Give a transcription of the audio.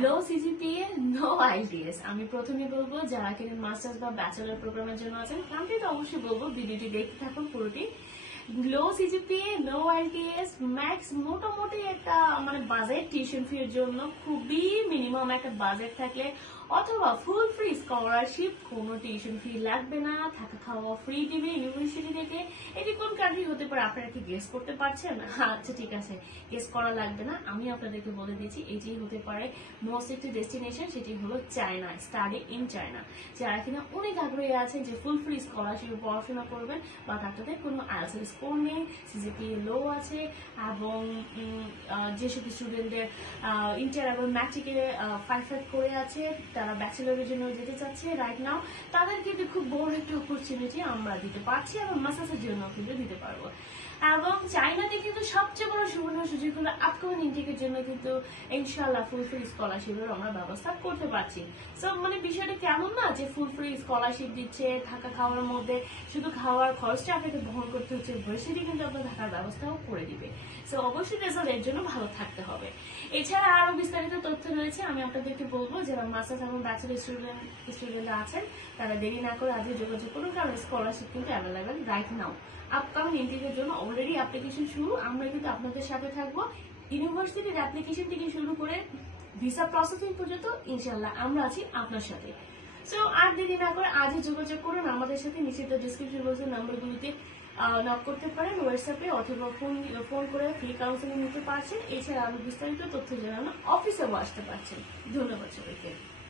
লো CGPA no ITS. আমি প্রথমে বলবো যারা কিনা মাস্টার্স বা ব্যাচেলর প্রোগ্রামের জন্য আছেন তাদের তো অবশ্যই বলবো ভিডিওটি দেখতে থাকুন পুরোটি। লো সিজিপিএ নো আইটিএস ম্যাক্স মোটামুটি একটা মানে বাজেট টিউশন ফি এর জন্য খুবই মিনিমাম একটা বাজেট থাকলে অথবা ফুল ফ্রি স্কলারশিপ, কোনো টিউশন ফি লাগবে না, থাকা খাওয়া ফ্রি দিবে ইউনিভার্সিটি থেকে। এটি কোন কান্ট্রি হতে পারে আপনারা কি গেস করতে পারছেন? আচ্ছা ঠিক আছে, গেস করা লাগবে না, আমি আপনাদেরকে বলে দিচ্ছি এটি হতে পারে মোস্ট একটি ডেস্টিনেশন, সেটি হলো চায়না, স্টাডি ইন চায়না। যারা কিনা অনেক আগ্রহী আছেন যে ফুল ফ্রি স্কলারশিপে পড়াশোনা করবেন বা তাদের কোনো আইএলটিএস স্কোর নেই, সিজিপিএ লো আছে এবং যেসব স্টুডেন্টদের ইন্টার এবং ম্যাট্রিকে 5 করে আছে, তারা ব্যাচেলরের জন্য যেতে চাচ্ছে রাইট নাও, তাদেরকে কিন্তু খুব বড় একটা অপরচুনিটি আমরা দিতে পারছি এবং মাস্টার্সের জন্য কিন্তু দিতে পারবো। এবং চাইনাতে কিন্তু সবচেয়ে বড় সুবর্ণ সুযোগ হলো আপকামিং ইনটেকের জন্য কিন্তু ইনশাআল্লাহ ফুল ফ্রি স্কলারশিপের আমরা ব্যবস্থা করতে পারছি। সো মানে বিষয়টা কেমন না যে ফুল ফ্রি স্কলারশিপ দিচ্ছে, থাকা খাওয়ার মধ্যে শুধু খাওয়ার খরচটা আপনাকে বহন করতে হচ্ছে, ইউনিভার্সিটি কিন্তু আপনার থাকার ব্যবস্থাও করে দিবে। সো অবশ্যই রেজাল্ট এর জন্য ভালো থাকতে হবে। এছাড়া আরো বিস্তারিত তথ্য রয়েছে, আমি আপনাদেরকে বলবো যারা মাস্টার্স এবং ব্যাচেলর স্টুডেন্ট আছেন তারা দেরি না করে আজকে যোগাযোগ করুন, কারণ স্কলারশিপ কিন্তু অ্যাভেলেবেল রাইট নাও। আপকামিং ইন্টেকের জন্য অলরেডি অ্যাপ্লিকেশন শুরু, আমরা কিন্তু আপনাদের সাথে থাকবো ইউনিভার্সিটির অ্যাপ্লিকেশন থেকে শুরু করে ভিসা প্রসেসিং পর্যন্ত ইনশাল্লাহ আমরা আছি আপনার সাথে। সো আর দেরি না করে আজই যোগাযোগ করুন আমাদের সাথে, নিচে ডিসক্রিপশন বক্সের নাম্বারগুলিতে নক করতে পারেন, হোয়াটসঅ্যাপে অথবা ফোন করে ফ্রি কাউন্সিলিং নিতে পারছেন। এছাড়া আরো বিস্তারিত তথ্য জানানো অফিসেও আসতে পারছেন। ধন্যবাদ সবাইকে।